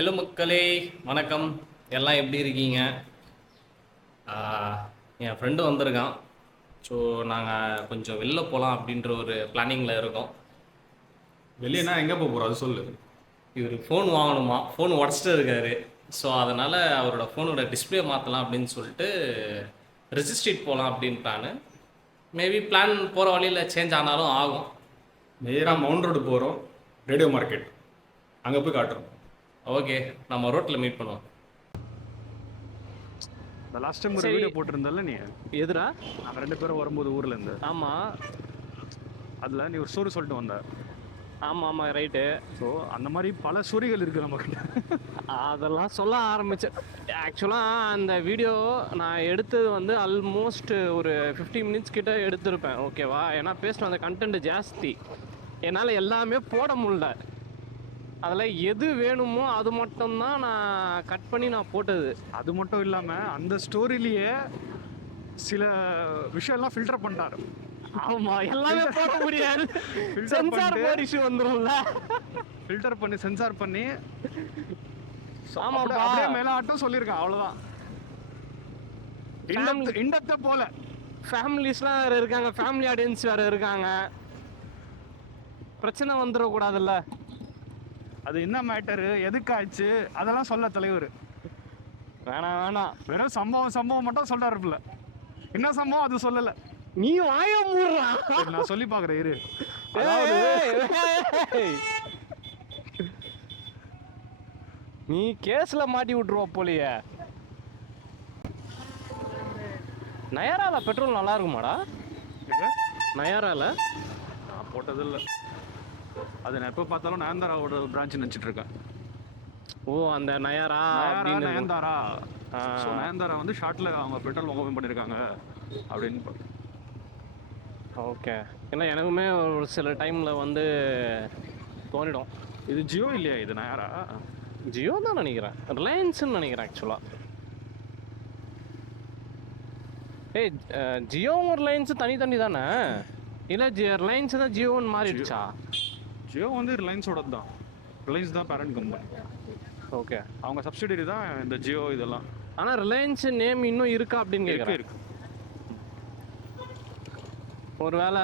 Hello மக்களே, வணக்கம். எல்லாம் எப்படி இருக்கீங்க? என் ஃப்ரெண்டு வந்திருக்கான். ஸோ நாங்கள் கொஞ்சம் வெளில போகலாம் அப்படின்ற ஒரு பிளானிங்கில் இருக்கோம். வெளியனா எங்கே போக போகிறோம் அது சொல்லு. இவர் ஃபோன் வாங்கணுமா, ஃபோன் உடச்சிட்டு இருக்காரு. ஸோ அதனால் அவரோட ஃபோனோட டிஸ்பிளே மாற்றலாம் அப்படின்னு சொல்லிட்டு ரெஜிஸ்ட்ரேட் போகலாம் அப்படின்ட்டான்னு. மேபி பிளான் போகிற வழியில் சேஞ்ச் ஆனாலும் ஆகும். நேராக மவுண்ட் ரோடு போகிறோம், ரேடியோ மார்க்கெட் அங்கே போய் காட்டுறோம். ஓகே, நம்ம ரோட்டில் மீட் பண்ணுவோம். இந்த லாஸ்ட் டைம் ஒரு சரி. வீடியோ போட்டிருந்தல நீ, எதுடா? நாங்கள் 2 பேரும் வரும்போது ஊர்ல இருந்து, ஆமாம் அதில் நீ ஒரு ஸ்டோரி சொல்லிட்டு வந்த. ஆமாம் ஆமாம், ரைட்டு. ஸோ அந்த மாதிரி பல ஸ்டோரிகள் இருக்குது நம்மக்கிட்ட. அதெல்லாம் சொல்ல ஆரம்பித்தேன். ஆக்சுவலாக அந்த வீடியோ நான் எடுத்தது வந்து ஆல்மோஸ்ட் ஒரு 50 மினிட்ஸ் கிட்ட எடுத்திருப்பேன், ஓகேவா? ஏன்னா பேசின அந்த கண்டென்ட் ஜாஸ்தி, என்னால் எல்லாமே போட முடியல. அதில் எது வேணுமோ அது மட்டும்தான் நான் கட் பண்ணி நான் போட்டது. அது மட்டும் இல்லாமல் அந்த ஸ்டோரியிலேயே சில விஷயம்லாம் ஃபில்டர் பண்ணிட்டாரு. ஆமாம், எல்லாமே போட முடியாது, Filter சென்சார் பண்ணிட்டு- போர்டு இஷ்யூ வந்துடும்ல. ஃபில்டர் பண்ணி சென்சார் பண்ணி ஆமாப்பா. அப்படியே மேலே ஆட்டம் சொல்லியிருக்கான், அவ்வளோதான். இண்டத்தை போல ஃபேமிலிஸ்லாம் வேறு இருக்காங்க, ஃபேமிலி ஆடியன்ஸ் வேறு இருக்காங்க, பிரச்சனை வந்துடக்கூடாதுல்ல. அது என்ன மேட்டரு, எதுக்காச்சு அதெல்லாம் சொல்ல தலைவர். வேணாம், வெறும் சம்பவம் மட்டும் சொல்றாருல. என்ன சம்பவம் அது சொல்லலை. நீ வாய மூடுறா. நான் சொல்லி பார்க்குறேன் இரு. ஏய். நீ கேஸ்ல மாட்டி விட்டுருவ போலியே. நயாரால பெட்ரோல் நல்லா இருக்குமாடா? நயாரால நான் போட்டதில்லை. அது நான் எப்போ பார்த்தாலும் நயன்தாராவோட பிரான்ச் நினச்சிட்டு இருக்கேன். ஓ, அந்த நயாரா அப்படின்னு இருக்கும். நயன்தாரா. ஆ. ஸோ நயன்தாரா வந்து ஷார்ட்ல அவங்க பெட்ரோல் ஓப்பன் பண்ணியிருக்காங்க அப்படின்னு. ஓகே, ஏன்னா எனக்குமே ஒரு சில டைம்ல வந்து தோணிடும். இது ஜியோ இல்லையா, இது நயாரா? ஜியோ தான் நினைக்கிறேன், ரிலையன்ஸ்ன்னு நினைக்கிறேன் ஆக்சுவலாக. ஏய், ஜியோவும் ரிலையன்ஸும் தனி தானே? இல்லை ரிலையன்ஸ் தான் ஜியோன்னு மாறிடுச்சா? ஜியோ வந்து ரிலையன்ஸோட தான். ரிலையன்ஸ் தான் பேரண்ட் கம்பெனி. ஓகே, அவங்க சப்சிடரி தான் இந்த ஜியோ இதெல்லாம். ஆனால் ரிலையன்ஸ் நேம் இன்னும் இருக்கா அப்படின்னு இருக்கு கேட்குறேன். இருக்கு. ஒருவேளை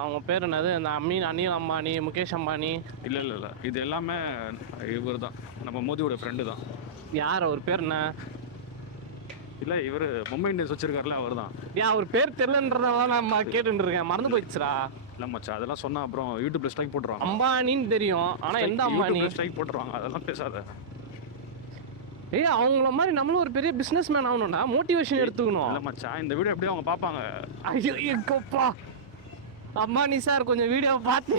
அவங்க பேர் என்னது, அந்த அனில் அம்பானி, முகேஷ் அம்பானி? இல்லை இது எல்லாமே இவர் தான், நம்ம மோதியோட ஃப்ரெண்டு தான். யார் அவர் பேர் என்ன? இல்லை இவர் மும்பை இந்தியன்ஸ் வச்சிருக்காருல, அவர் தான். ஏன் அவர் பேர் தெரியலன்றதான் நான் கேட்டுட்டு இருக்கேன், மறந்து போயிடுச்சுடா. இல்லை மச்சான், அதெல்லாம் சொன்னா அப்புறம் யூடியூப்ல ஸ்ட்ரைக் போட்டுருவாங்க. அம்பானின்னு தெரியும், ஆனால் எந்த அம்பானி? ஸ்ட்ரைக் போட்டுருவாங்க, அதெல்லாம் பேசாத. ஏய், அவங்கள மாதிரி நம்மளும் ஒரு பெரிய பிஸ்னஸ் மேன் ஆகணும்டா, மோட்டிவேஷன் எடுத்துக்கணும். இல்லை மச்சான், இந்த வீடியோ எப்படியும் அவங்க பார்ப்பாங்க. ஐயோ எங்கப்பா, அம்பானி சார் கொஞ்சம் வீடியோ பார்த்து.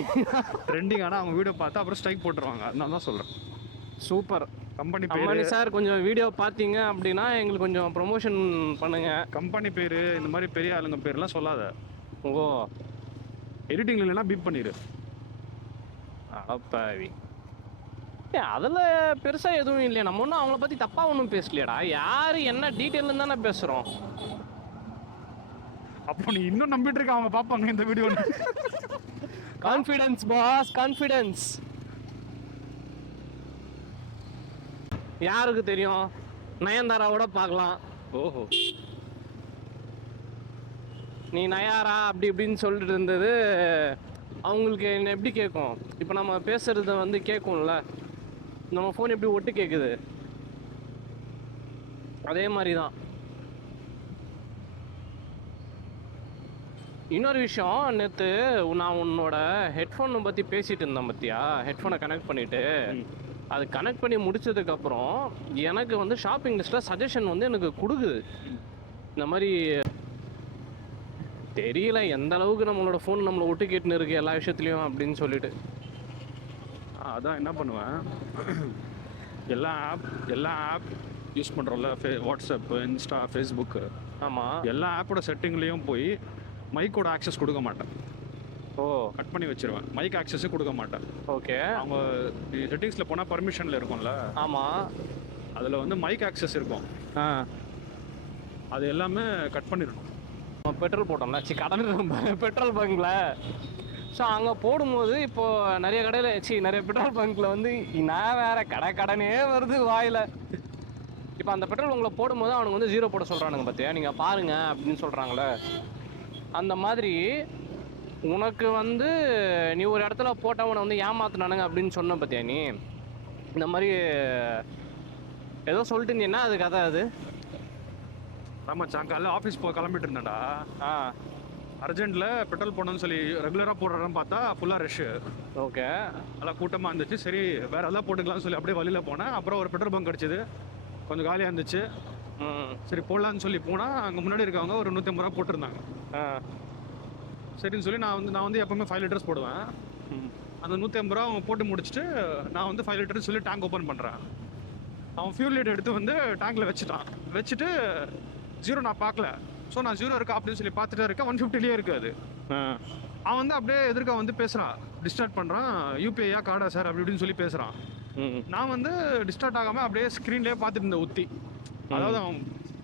ட்ரெண்டிங் ஆனால் அவங்க வீடியோ பார்த்து அப்புறம் ஸ்ட்ரைக் போட்டுருவாங்க, அதனால தான் சொல்கிறேன். சூப்பர். கம்பெனி அம்பானி பேர், சார் கொஞ்சம் வீடியோ பார்த்தீங்க அப்படின்னா எங்களுக்கு கொஞ்சம் ப்ரொமோஷன் பண்ணுங்க. கம்பெனி பேர், இந்த மாதிரி பெரிய ஆளுங்க பேர்லாம் சொல்லாத. ஓ, எடிட்டிங்ல இல்லைன்னா பீப் பண்ணிடு. அப்பாவி. ஏ, அதில் பெருசாக எதுவும் இல்லையா, நம்ம ஒன்றும் அவங்கள பற்றி தப்பாக ஒன்றும் பேசலையாடா. யார் என்ன டீட்டெயில்னு தானே பேசுகிறோம். அப்போ நீ இன்னும் நம்பிட்டு இருக்க அவங்க பார்ப்பாங்க இந்த வீடியோ. Confidence pass, confidence. யாருக்கு தெரியும், நயன்தாராவோட பார்க்கலாம். ஓஹோ, நீ நயாரா அப்படி இப்படின்னு சொல்லிட்டு இருந்தது அவங்களுக்கு என்ன எப்படி கேட்கும்? இப்போ நம்ம பேசுறது வந்து கேட்கும்ல, நம்ம ஃபோன் எப்படி ஒட்டு கேட்குது, அதே மாதிரி தான். இன்னொரு விஷயம், நேற்று நான் உன்னோட ஹெட்ஃபோனை பற்றி பேசிகிட்டு இருந்தேன் பார்த்தியா? ஹெட்ஃபோனை கனெக்ட் பண்ணிவிட்டு அது கனெக்ட் பண்ணி முடிச்சதுக்கப்புறம் எனக்கு வந்து ஷாப்பிங் லிஸ்ட்டில் சஜஷன் வந்து எனக்கு கொடுக்குது. இந்த மாதிரி தெரியல எந்த அளவுக்கு நம்மளோட ஃபோன் நம்மளை ஒட்டு கேட்டுன்னு இருக்கு எல்லா விஷயத்துலையும் அப்படின்னு சொல்லிட்டு. அதான் என்ன பண்ணுவேன், எல்லா ஆப் யூஸ் பண்ணுறோம்ல, வாட்ஸ்அப், இன்ஸ்டா, ஃபேஸ்புக்கு, ஆமாம், எல்லா ஆப்போட செட்டிங்லேயும் போய் மைக்கோட ஆக்சஸ் கொடுக்க மாட்டேன். ஓ, கட் பண்ணி வச்சிருவேன், மைக் ஆக்சஸே கொடுக்க மாட்டேன். ஓகே. அவங்க செட்டிங்ஸில் போனால் பர்மிஷனில் இருக்கும்ல, ஆமாம். அதில் வந்து மைக் ஆக்சஸ் இருக்கும், ஆ, அது எல்லாமே கட் பண்ணிடணும். பெட்ரோல் போட்டோம்ல, சி கடல் பெட்ரோல் பங்கில் ஸோ அங்கே போடும்போது இப்போது நிறைய கடையில் நிறைய பெட்ரோல் பங்க்கில் வந்து நான் வேறு கடனே வருது வாயில். இப்போ அந்த பெட்ரோல் உங்களை போடும்போது அவனுக்கு வந்து 0 போட சொல்கிறானுங்க பார்த்தியா, நீங்கள் பாருங்கள் அப்படின்னு சொல்கிறாங்களே. அந்த மாதிரி உனக்கு வந்து நீ ஒரு இடத்துல போட்டவனை வந்து ஏமாத்தினானுங்க அப்படின்னு சொன்ன பார்த்தியா நீ, இந்த மாதிரி ஏதோ சொல்லிட்டு இருந்தீங்கன்னா அது கதை அது. மச்சான் காலைல ஆஃபீஸ் கிளம்பிட்டு இருந்தேன்டா. ஆ அர்ஜென்ட்டில் பெட்ரோல் போடணும்னு சொல்லி ரெகுலராக போடுறேன்னு பார்த்தா ஃபுல்லாக ரஷ்ஷு. ஓகே. நல்லா கூட்டமாக இருந்துச்சு. சரி வேறு எதாவது போட்டுக்கலாம்னு சொல்லி அப்படியே வழியில் போனேன். அப்புறம் ஒரு பெட்ரோல் பங்க் கிடச்சிது, கொஞ்சம் காலியாக இருந்துச்சு. சரி போடலான்னு சொல்லி போனால் அங்கே முன்னாடி இருக்கவங்க ஒரு 150 ரூபா போட்டிருந்தாங்க. சரின்னு சொல்லி நான் வந்து எப்போவுமே 5 லிட்டர்ஸ் போடுவேன். அந்த 150 ரூபா அவங்க போட்டு முடிச்சுட்டு நான் வந்து 5 லிட்டர்ஸ் சொல்லி டேங்க் ஓப்பன் பண்ணுறேன். அவன் ஃபியூல் லிட்டர் எடுத்து வந்து டேங்கில் வச்சுட்டு 0 நான் பார்க்கல. ஸோ நான் 0 இருக்கா அப்படின்னு சொல்லி பார்த்துட்டே இருக்கேன். 150லேயே இருக்குது. அவன் வந்து அப்படியே எதிர்க்க வந்து பேசுகிறான், டிஸ்டார்ட் பண்ணுறான். யூபிஐயா கார்டா சார் அப்படி இப்படின்னு சொல்லி பேசுகிறான். நான் வந்து டிஸ்டார்ட் ஆகாமல் அப்படியே ஸ்க்ரீன்லேயே பார்த்துட்டு இருந்தேன் ஊற்றி. அதாவது அவன்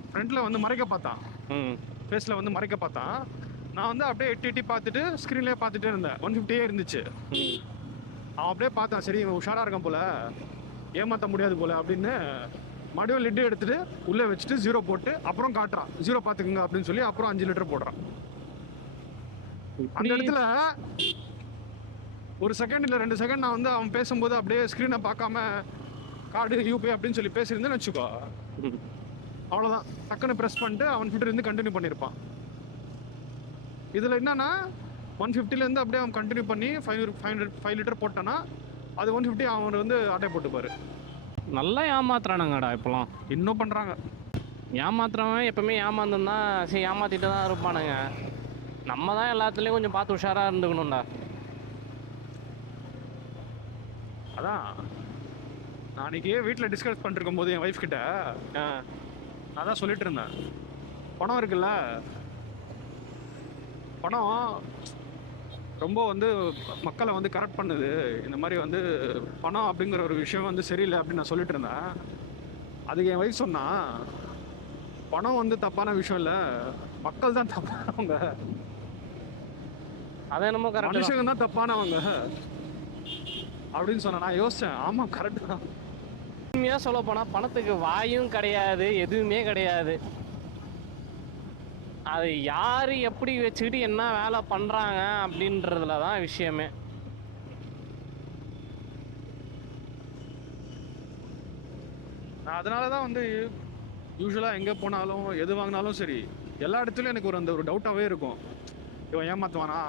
ஃப்ரண்ட்டில் வந்து மறைக்க பார்த்தான், ஃபேஸில் வந்து மறைக்க பார்த்தான். நான் வந்து அப்படியே எட்டி பார்த்துட்டு ஸ்க்ரீன்லேயே பார்த்துட்டே இருந்தேன். 150 இருந்துச்சு. அவன் அப்படியே பார்த்தான், சரி இவன் உஷாராக இருக்கான் போல், ஏமாற்ற முடியாது போல் அப்படின்னு மறுபடியும் லிட்டு எடுத்துட்டு உள்ளே வச்சுட்டு 0 போட்டு அப்புறம் காட்டுறான். 0 பார்த்துக்குங்க அப்படின்னு சொல்லி அப்புறம் 5 லிட்டர் போடுறான். அந்த இடத்துல ஒரு செகண்ட் இல்லை 2 செகண்ட் நான் வந்து அவன் பேசும்போது அப்படியே ஸ்க்ரீனை பார்க்காம கார்டு யூபிஐ அப்படின்னு சொல்லி பேசியிருந்தேன்னு வச்சுக்கோ, அவ்வளோதான். டக்குன்னு ப்ரெஸ் பண்ணிட்டு அவன் ஃபிட்டர் இருந்து கண்டினியூ பண்ணியிருப்பான். இதில் என்னன்னா 150லேருந்து அப்படியே அவன் கண்டினியூ பண்ணி 5 லிட்டர் போட்டானா அது 150 அவன் வந்து ஆட்டை போட்டுப்பாரு. நல்லா ஏமாத்துறானுங்கடா இப்போலாம். இன்னும் பண்ணுறாங்க. ஏமாத்துறவன் எப்பவுமே ஏமாந்துதான் சரி ஏமாத்திட்டு தான் இருப்பானுங்க. நம்ம தான் எல்லாத்துலேயும் கொஞ்சம் பார்த்து உஷாராக இருந்துக்கணும்டா. அதான் நான் அன்றைக்கி வீட்டில் டிஸ்கஸ் பண்ணிருக்கும் போது என் ஒய்ஃப் கிட்ட நான் தான் சொல்லிட்டு இருந்தேன், பணம் இருக்குல்ல, பணம் ரொம்ப வந்து மக்களை வந்து கரெக்ட் பண்ணுது. இந்த மாதிரி வந்து பணம் அப்படிங்கிற ஒரு விஷயம் வந்து சரியில்லை அப்படின்னு நான் சொல்லிட்டு இருந்தேன். அதுக்கு என் வயசு சொன்னா, பணம் வந்து தப்பான விஷயம் இல்லை, மக்கள் தான் தப்பானவங்க, அதை என்னமோ கரெக்ட், மனுஷங்க தான் தப்பானவங்க அப்படின்னு சொன்னேன். நான் யோசித்தேன், ஆமாம் கரெக்டு தான். உண்மையாக சொல்ல போனால் பணத்துக்கு வாயும் கிடையாது, எதுவுமே கிடையாது. அது யார் எப்படி வச்சுக்கிட்டு என்ன வேலை பண்ணுறாங்க அப்படின்றதுல தான் விஷயமே. நான் அதனால தான் வந்து யூஸ்வலாக எங்கே போனாலும் எது வாங்கினாலும் சரி, எல்லா இடத்துலையும் எனக்கு அந்த ஒரு டவுட்டாகவே இருக்கும், இவன் ஏமாற்றுவானா.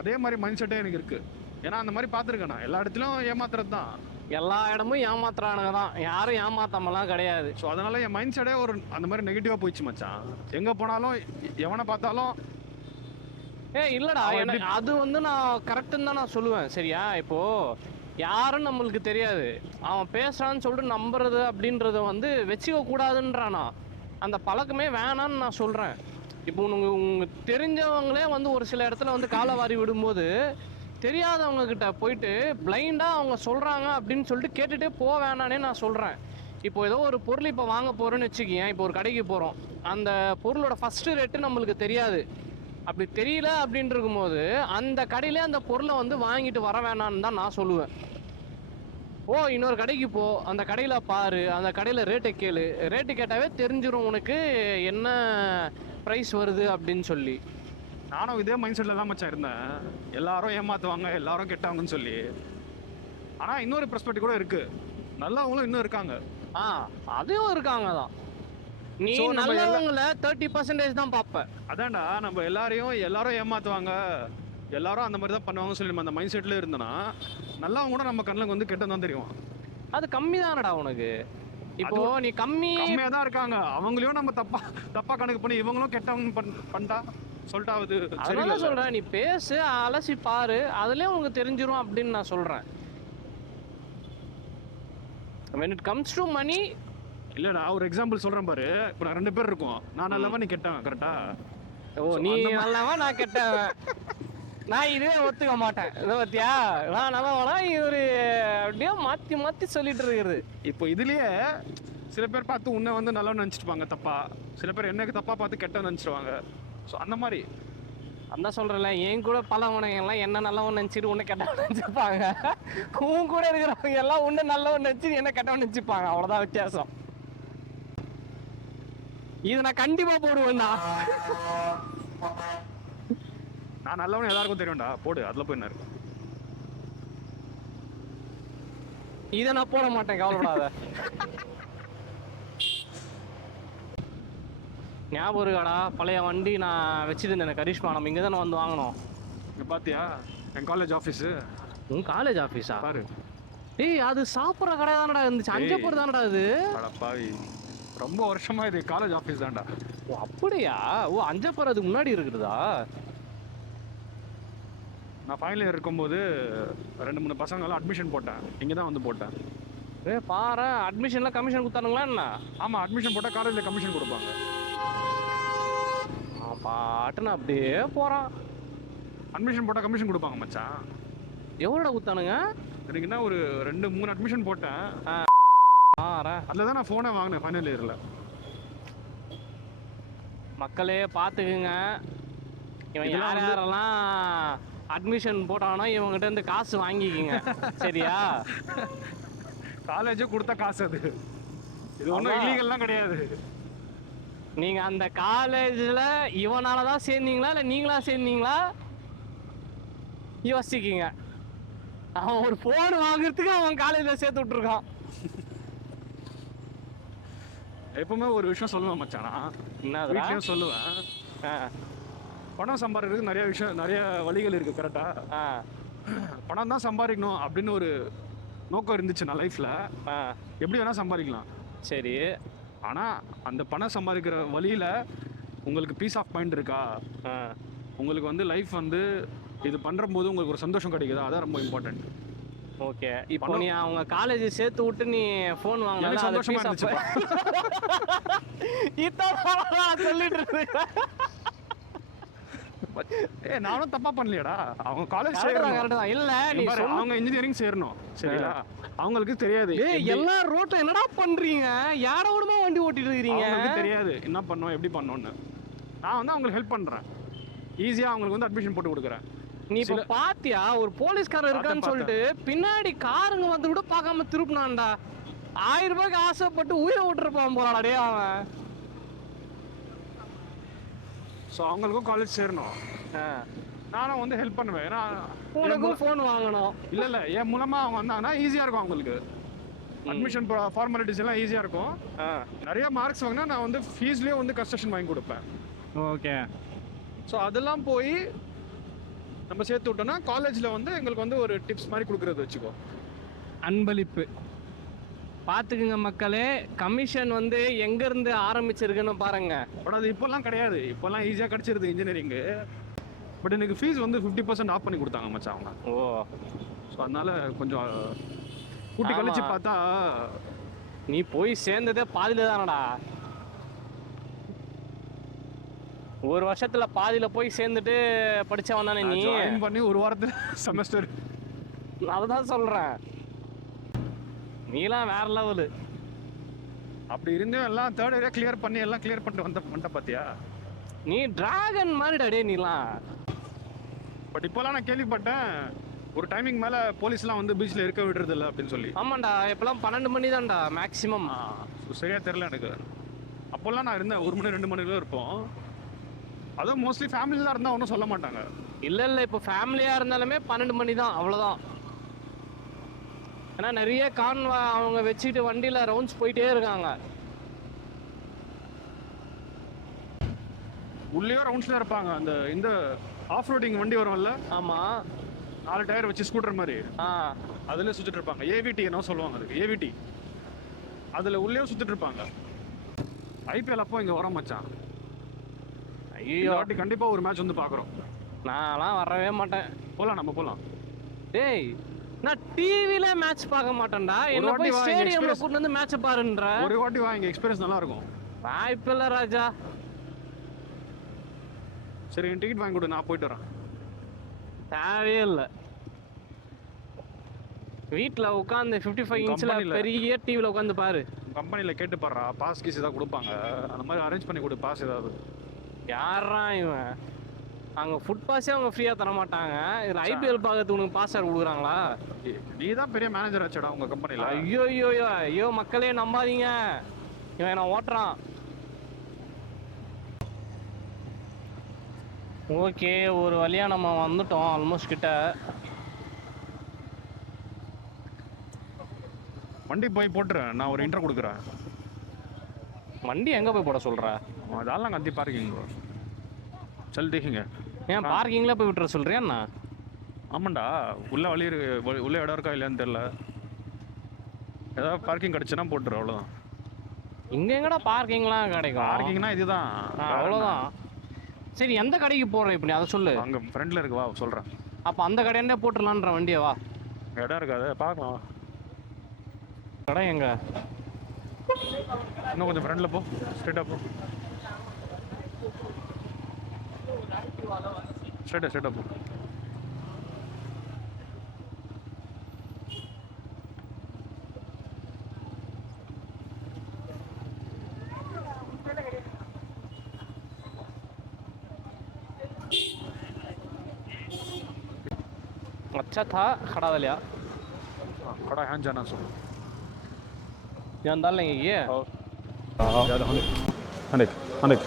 அதே மாதிரி மைண்ட் செட்டே எனக்கு இருக்குது. ஏன்னா அந்த மாதிரி பார்த்துருக்கேன் நான். எல்லா இடத்துலையும் ஏமாத்துறது தான், எல்லா இடமும் ஏமாத்துறானுங்க தான், யாரும் ஏமாத்தாமலாம் கிடையாது. ஸோ அதனால என் மைண்ட் செட்டே ஒரு அந்த மாதிரி நெகட்டிவாக போயிடுச்சு மச்சான். எங்கே போனாலும் எவனை பார்த்தாலும் இல்லைடா, அது வந்து நான் கரெக்டுன்னு தான் நான் சொல்லுவேன். சரியா, இப்போது யாரும் நம்மளுக்கு தெரியாது, அவன் பேசுகிறான்னு சொல்லிட்டு நம்புறது அப்படின்றத வந்து வச்சுக்க கூடாதுன்றானா. அந்த பழக்கமே வேணான்னு நான் சொல்கிறேன். இப்போ உங்கள் தெரிஞ்சவங்களே வந்து ஒரு சில இடத்துல வந்து காலை வாரி விடும்போது தெரியாதவங்க கிட்ட போயிட்டு பிளைண்டாக அவங்க சொல்கிறாங்க அப்படின்னு சொல்லிட்டு கேட்டுகிட்டே போக வேணானே நான் சொல்கிறேன். இப்போ ஏதோ ஒரு பொருள் இப்போ வாங்க போகிறோன்னு வச்சுக்கேன், இப்போ ஒரு கடைக்கு போகிறோம், அந்த பொருளோட ஃபஸ்ட்டு ரேட்டு நம்மளுக்கு தெரியாது. அப்படி தெரியல அப்படின்னு இருக்கும்போது அந்த கடையிலே அந்த பொருளை வந்து வாங்கிட்டு வர வேணான்னு தான் நான் சொல்லுவேன். இன்னொரு கடைக்கு போ, அந்த கடையில் பாரு, அந்த கடையில் ரேட்டை கேளு, ரேட்டு கேட்டாவே தெரிஞ்சிடும் உனக்கு என்ன ப்ரைஸ் வருது அப்படின்னு சொல்லி. நானும் இதே மைண்ட் செட்டில் தான் மச்சான் இருந்தேன், எல்லாரும் ஏமாற்றுவாங்க, எல்லாரும் கெட்டவங்கன்னு சொல்லி. ஆனால் இன்னொரு பெர்ஸ்பெக்டிவ் கூட இருக்குது, நல்லவங்களும் இன்னும் இருக்காங்க. அதுவும் இருக்காங்க தான். நீ நல்லவங்கள 30% தான் பார்ப்ப. அதான்டா, நம்ம எல்லாரும் ஏமாற்றுவாங்க, எல்லாரும் அந்த மாதிரி தான் பண்ணுவாங்கன்னு சொல்லி நம்ம அந்த மைண்ட் செட்டில் இருந்தோன்னா நல்லவங்க கூட நம்ம கண்ணுக்கு வந்து கெட்டது தான் தெரியும். அது கம்மி தானடா உனக்கு. இப்போ நீ கம்மியாக தான் இருக்காங்க, அவங்களையும் நம்ம தப்பா கணக்கு பண்ணி இவங்களும் கெட்டவங்க பண்ணிட்டா சொல்லிட்டாவது. அதனால சொல்கிறேன், நீ பேசு, அலசி பாரு, அதுலேயே உனக்கு தெரிஞ்சிடும் அப்படின்னு நான் சொல்கிறேன். when it comes to money, இல்லடா ஒரு எக்ஸாம்பிள் சொல்றேன் பாரு. இப்போ நான் 2 பேர் இருக்கோம், நான் நல்லவன் நீ கெட்டவன், கரெக்டா? நீ நல்லவன் நான் கெட்டவன், நான் இதே ஒத்துக்க மாட்டேன். இதை பத்தியா, நான் நல்லவனா இவரு அப்படியே மாற்றி மாற்றி சொல்லிட்டு இருக்கிறது. இப்போ இதுலயே சில பேர் பார்த்து உன்னை வந்து நல்லவன் நினச்சிட்டுப்பாங்க தப்பா, சில பேர் என்னக்கு தப்பா பார்த்து கெட்டவன் நினச்சிடுவாங்க. ஸோ அந்த மாதிரி அதான் சொல்கிறேன்ல, என் கூட பழவனங்க எல்லாம் என்ன நல்லவன் நினச்சிட்டு உன்னை கெட்டவன் நினச்சிப்பாங்க. உன் கூட இருக்கிறவங்க எல்லாம் உன்னை நல்லவன் நினச்சி என்ன கெட்டவன் நினச்சிப்பாங்க. அவ்வளோதான் வித்தியாசம். இது நான் கண்டிப்பாக போடுவேன்டா. நான் நல்லவனு எல்லாருக்கும் தெரியும்டா, போடு, அதில் போய் என்ன இருக்கு. இதை நான் போட மாட்டேன், கவலைப்படாத. ஞாபகம் இருக்காடா, பழைய வண்டி நான் வச்சுருந்தேன் கரிஷ்மா, நம்ம இங்கே தானே வந்து வாங்கினோம். இங்கே பார்த்தியா என் காலேஜ் ஆஃபீஸு? உன் காலேஜ் ஆஃபீஸா? பாரு. ஏய், அது சாப்பிட்ற கடை தானடா இருந்துச்சு, அஞ்சப்பூர் தானடா இது. பாவி, ரொம்ப வருஷமா இது காலேஜ் ஆஃபீஸ் தான்டா. ஓ அப்படியா? ஓ, அஞ்சப்பூர் அதுக்கு முன்னாடி இருக்குதா? நான் ஃபைனல் இயர் இருக்கும்போது 2-3 பசங்களாம் அட்மிஷன் போட்டேன், இங்கே தான் வந்து போட்டேன். ஏ பாரு, அட்மிஷன்லாம் கமிஷன் கொடுத்தானுங்களா என்ன? ஆமாம், அட்மிஷன் போட்டால் காலேஜில் கமிஷன் கொடுப்பாங்க. பாட்டுன்னு அப்படியே போகிறான். அட்மிஷன் போட்டால் கமிஷன் கொடுப்பாங்க மச்சான். எவ்வளோடா கொடுத்தானுங்க? எனக்கு என்ன ஒரு 2-3 அட்மிஷன் போட்டேன். அதில் தான் நான் ஃபோனே வாங்கினேன் ஃபைனல் இயரில். மக்களே பார்த்துக்குங்க, இவன் யாரெல்லாம் அட்மிஷன் போட்டானோ இவங்ககிட்ட இருந்து காசு வாங்கிக்கிங்க, சரியா? காலேஜே கொடுத்த காசு அது, இது ஒன்றும் இல்லீகல்லாம் கிடையாது. நீங்கள் அந்த காலேஜில் இவனால தான் சேர்ந்தீங்களா இல்லை நீங்களா சேர்ந்தீங்களா யோசிக்கிங்க. அவன் ஒரு ஃபோன் வாங்குறதுக்கு அவன் காலேஜில் சேர்த்து விட்ருக்கான். எப்பவுமே ஒரு விஷயம் சொல்லுவேன் மச்சானா, என்ன வீட்லேயும் சொல்லுவேன். பணம் சம்பாதிக்கிறதுக்கு நிறைய வழிகள் இருக்குது, கரெக்டாக? பணம் தான் சம்பாதிக்கணும் அப்படின்னு ஒரு நோக்கம் இருந்துச்சுன்னா லைஃப்பில் எப்படி வேணால் சம்பாதிக்கலாம், சரி. ஆனால் அந்த பணம் சம்பாதிக்கிற வழியில் உங்களுக்கு பீஸ் ஆஃப் மைண்ட் இருக்கா, உங்களுக்கு வந்து லைஃப் வந்து இது பண்ணுற போது உங்களுக்கு ஒரு சந்தோஷம் கிடைக்குதா, அதான் ரொம்ப இம்பார்ட்டன்ட். ஓகே, இப்போ நீ அவங்க காலேஜ் சேர்த்து விட்டு நீ ஃபோன் வாங்கினா சந்தோஷமா இருந்துச்சு. சொல்லிட்டு இருக்கு. நானும் தப்பா பண்ணலையடா, அவங்க காலேஜ் இல்ல நீ அவங்க இன்ஜினியரிங் சேரணும், சரியா? அவங்களுக்கு தெரியாது எல்லா ரோட்ல என்னடா பண்றீங்க, யாரோடமா வண்டி ஓட்டிட்டு இருக்கீங்க, தெரியாது என்ன பண்ணோம் எப்படி பண்ணோம்னு. நான் வந்து அவங்களுக்கு ஹெல்ப் பண்றேன், ஈஸியா அவங்களுக்கு வந்து அட்மிஷன் போட்டு கொடுக்குறேன். நீ இப்ப பாத்தியா, ஒரு போலீஸ்காரர் இருக்கான்னு சொல்லிட்டு பின்னாடி காருங்க வந்து கூட பார்க்காம திருப்பினான்டா. 1000 ரூபாய்க்கு ஆசைப்பட்டு உயிரை விட்டுருப்பான் போறாடே அவன். ஸோ அவங்களுக்கும் காலேஜ் சேரணும், நானும் வந்து ஹெல்ப் பண்ணுவேன். ஏன்னா உனக்கும் ஃபோன் வாங்கணும். இல்லை என் மூலமாக அவங்க வந்தாங்கன்னா ஈஸியாக இருக்கும் அவங்களுக்கு. அட்மிஷன் ஃபார்மாலிட்டிஸ் எல்லாம் ஈஸியாக இருக்கும். நிறைய மார்க்ஸ் வாங்கினா நான் வந்து ஃபீஸ்லேயே வந்து கன்ஸ்ட்ரக்ஷன் வாங்கி கொடுப்பேன். ஓகே, ஸோ அதெல்லாம் போய் நம்ம சேர்த்து விட்டோம்னா காலேஜில் வந்து எங்களுக்கு வந்து ஒரு டிப்ஸ் மாதிரி கொடுக்குறது வச்சுக்கோ, அன்பளிப்பு. பார்த்துக்குங்க மக்களே, கமிஷன் வந்து எங்கேருந்து ஆரம்பிச்சிருக்குன்னு பாருங்க. பட் அது இப்போல்லாம் கிடையாது, இப்போல்லாம் ஈஸியாக கிடச்சிருது இன்ஜினியரிங்கு. பட் எனக்கு ஃபீஸ் வந்து 50% ஆஃப் பண்ணி கொடுத்தாங்க மச்சான் அவங்க. ஓ, ஸோ அதனால கொஞ்சம் கூட்டி கழிச்சு பார்த்தா நீ போய் சேர்ந்ததே பாதியில தானடா. ஒரு வருஷத்துல பாதியில போய் சேர்ந்துட்டு படிச்சவன் தானே நீ. ஜாயின் பண்ணி ஒரு வாரத்தில் செமஸ்டர். அதுதான் சொல்றேன், நீலாம் வேற லெவலு. அப்படி இருந்தும் எல்லாம் தேர்ட் இயரே கிளியர் பண்ணி எல்லாம் கிளியர் பண்ணிட்டு வந்துட்ட பார்த்தியா? நீ டிராகன் மாதிரிடா டே நீலாம். பட் இப்போலாம் நான் கேள்விப்பட்டேன் ஒரு டைமிங் மேலே போலீஸ்லாம் வந்து பீச்சில் இருக்க விடுறது இல்லை அப்படின்னு சொல்லி. ஆமாண்டா, இப்போலாம் 12 மணி தான்டா மேக்ஸிமம். சரியாக தெரில எனக்கு. அப்போல்லாம் நான் இருந்தேன் 1 மணி 2 மணிக்குள்ள இருப்போம். அதுவும் மோஸ்ட்லி ஃபேமிலியில் இருந்தால் ஒன்றும் சொல்ல மாட்டாங்க. இல்லை இப்போ ஃபேமிலியாக இருந்தாலுமே 12 மணி தான், அவ்வளோதான். ஏன்னா நிறைய அவங்க வச்சுட்டு வண்டியில் ரவுண்ட்ஸ் போயிட்டே இருக்காங்க. உள்ளேயோ ரவுண்ட்ஸ்ல இருப்பாங்க. அந்த இந்த ஆஃப் ரோடிங் வண்டி வரும்ல, ஆமாம், 4 டயர் வச்சு ஸ்கூட்டர் மாதிரி, அதில் சுற்றிட்டு இருப்பாங்க. ஏவிடி என்ன சொல்லுவாங்க அதுக்கு, ஏவிடி. அதில் உள்ளேயும் சுற்றிட்டு இருப்பாங்க. ஐபிஎல் அப்போ இங்கே வரோம் மச்சான். ஐயோ, வாட்டி கண்டிப்பாக ஒரு மேட்ச் வந்து பார்க்குறோம். நான்லாம் வரவே மாட்டேன். போகலாம், நம்ம போகலாம். டேய், நான் டிவில மேட்ச் பார்க்க மாட்டேன்டா. என்ன போய் ஸ்டேடியம்ல கூட்டி வந்து மேட்ச் பாருன்ற. ஒரு வாட்டி வா, இங்க எக்ஸ்பீரியன்ஸ் நல்லா இருக்கும். வாய்ப்பு இல்ல ராஜா. சரி, என் டிக்கெட் வாங்கி கொடு, நான் போயிட்டு வரேன். தேவையே இல்லை. வீட்டில் உட்காந்து 55 இன்ச்சில் பெரிய டிவியில் உட்காந்து பாரு. கம்பெனியில் கேட்டு பாடுறா, பாஸ் கீஸ் ஏதாவது கொடுப்பாங்க, அந்த மாதிரி அரேஞ்ச் பண்ணி கொடு, பாஸ் ஏதாவது. யாரா இவன்? அங்கே ஃபுட் பாஸே அவங்க ஃப்ரீயாக தர மாட்டாங்க. இதில் ஐபிஎல் பார்க்கறதுக்கு உனக்கு பாஸ் யார் கொடுக்குறாங்களா? நீ தான் பெரிய மேனேஜர் ஆச்சடா உங்க கம்பெனில. ஐயோ ஐயோ ஐயோ ஐயோ மக்களே நம்பாதீங்க, இவன் நான் ஓட்டுறான். ஓகே, ஒரு வழியாக நம்ம வந்துட்டோம் ஆல்மோஸ்ட் கிட்ட. வண்டி போய் போட்டுறேன், நான் ஒரு இன்ட்ரோ கொடுக்குறேன். வண்டி எங்கே போய் போட சொல்கிற? அதெல்லாம் கத்தி பார்க்கிங் ப்ரோ. சல் தேக்கிங்க. ஏன் பார்க்கிங்கில் போய் விட்டுற சொல்கிறியா என்ன? ஆமாண்டா, உள்ள வழி இருக்கு, உள்ள இடம் இருக்கா இல்லையான்னு தெரில. ஏதாவது பார்க்கிங் கிடச்சுன்னா போட்டுரு, அவ்வளோதான். இங்கே எங்கடா பார்க்கிங்லாம் கிடைக்கும்? பார்க்கிங்னா இதுதான், அவ்வளோதான். சரி, எந்த கடைக்கு போகிறேன் இப்போ நீ அதை சொல்லு. அங்கே ஃப்ரெண்டில் இருக்கு, வா சொல்கிறேன். அப்போ அந்த கடையாண்டே போட்டுடலான்ற வண்டியை வா. இடம் இருக்காது, பார்க்கலாம். கடை எங்க? இன்னும் கொஞ்சம் ஃப்ரெண்டில் போ, ஸ்ட்ரெயிட்டாக போ, ஸ்ட்ரெயிட்டாக போ. अच्छा था खड़ा वाला खड़ा यहाँ जाना सो यहाँ डाल लेंगे ये। अनेक अनेक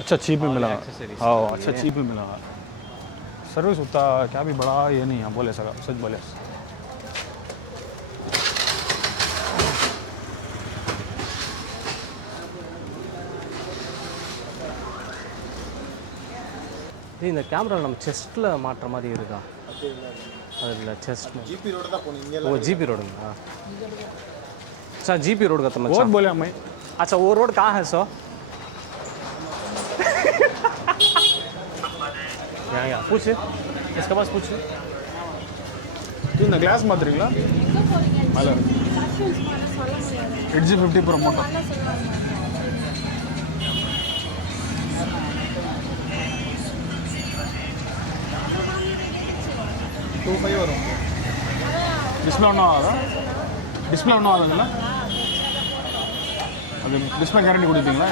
अच्छा चीप में मिला। accessories। हाँ अच्छा चीप में मिला। सर्विस उतना क्या भी बड़ा ये नहीं है, बोले सका सच बोले। இந்த கேமரா நம்ம செஸ்ட்டில் மாட்டுற மாதிரி இருக்கா? அது இல்லை, செஸ்ட் जीपी रोड था पोनी वो जीपी रोड में। हाँ अच्छा, जीपी रोड का तो मैं बहुत बोले हमें। अच्छा वो रोड कहाँ है सो? यहाँ पूछ, इसके पास पूछ। இந்த கிளாஸ் மாத்திரீங்களா? மேலே எட்ஜி 50 ப்ரோ மோட்டோ. வரும். டிஸ்பிளே ஒன்றும் ஆகாதா? டிஸ்பிளே ஒன்றும் ஆகுதுங்களா? அது டிஸ்பிளே கேரண்டி கொடுப்பீங்களா?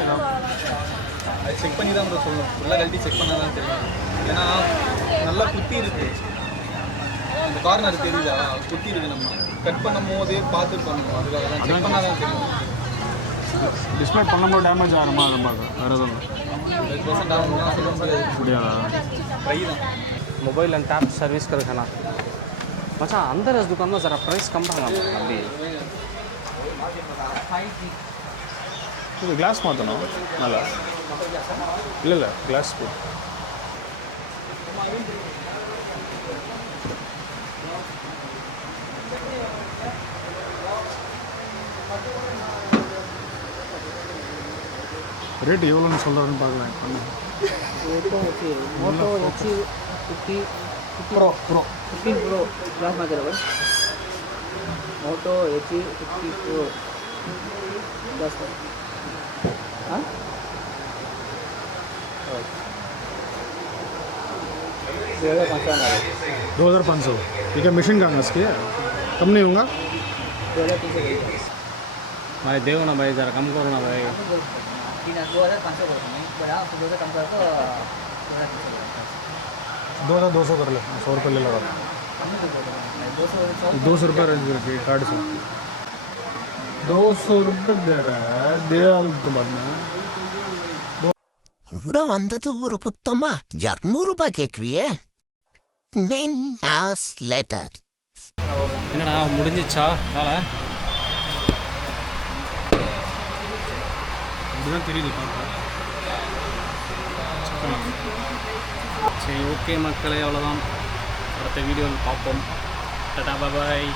அது செக் பண்ணி தான் ப்ரோ சொல்லணும், ஃபுல்லாக கழட்டி செக் பண்ணால் தான் தெரியும். ஏன்னா நல்லா குத்தி இருக்குது, அந்த கார்னர் தெரியுதா, குத்தி இருக்குது. நம்ம கட் பண்ணும் போதே பார்த்து பண்ணணும், அதுக்காக தான் செக் பண்ணால் தான் தெரியும். டிஸ்பிளே பண்ணும்போது டேமேஜ் ஆகிருமா? அதை பார்க்க வேறு எதுவும் 100% ஆகும்னா சொல்ல முடியாது, முடியாதா? ட்ரை தான். मोबाइल एंड टैप सर्विस कर खाना मचा अंदर इस दुकान में ज़रा प्राइस कम रहा अभी। இது கிளாஸ் மாற்றணும் நல்லா. இல்லை இல்லை கிளாஸ் ரேட்டு எவ்வளோன்னு சொல்கிறாருன்னு பார்க்கலாம். Moto H 50 pro pro 15 pro glass मात्र मोटो एच 50 प्रो ग्लास हाँ 2500 ठीक है। मशीन कहाँ है इसकी? कम नहीं होगा? 2300 भाई देखो ना भाई, ज़रा कम करो ना भाई। 2500 बड़ा 2000 कम कर तो 2200 कर ले, 100 रुपये ले लगा। 200 रुपये रेंज रखिए कार्ड से। 200 रुपये दे रहा है, दे तो बाद में ഇവിടെ വന്നത് ഒരു പുത്തമ്മ 200 രൂപ കേൾക്കുവിயே 9 hours later. என்னடா முடிஞ்சிச்சா வேலை? இப்படிதான் தெரியுது பார்க்க. சரி ஓகே மக்களே, அவ்வளோதான். அடுத்த வீடியோவில் பார்ப்போம். டாடா பாய்.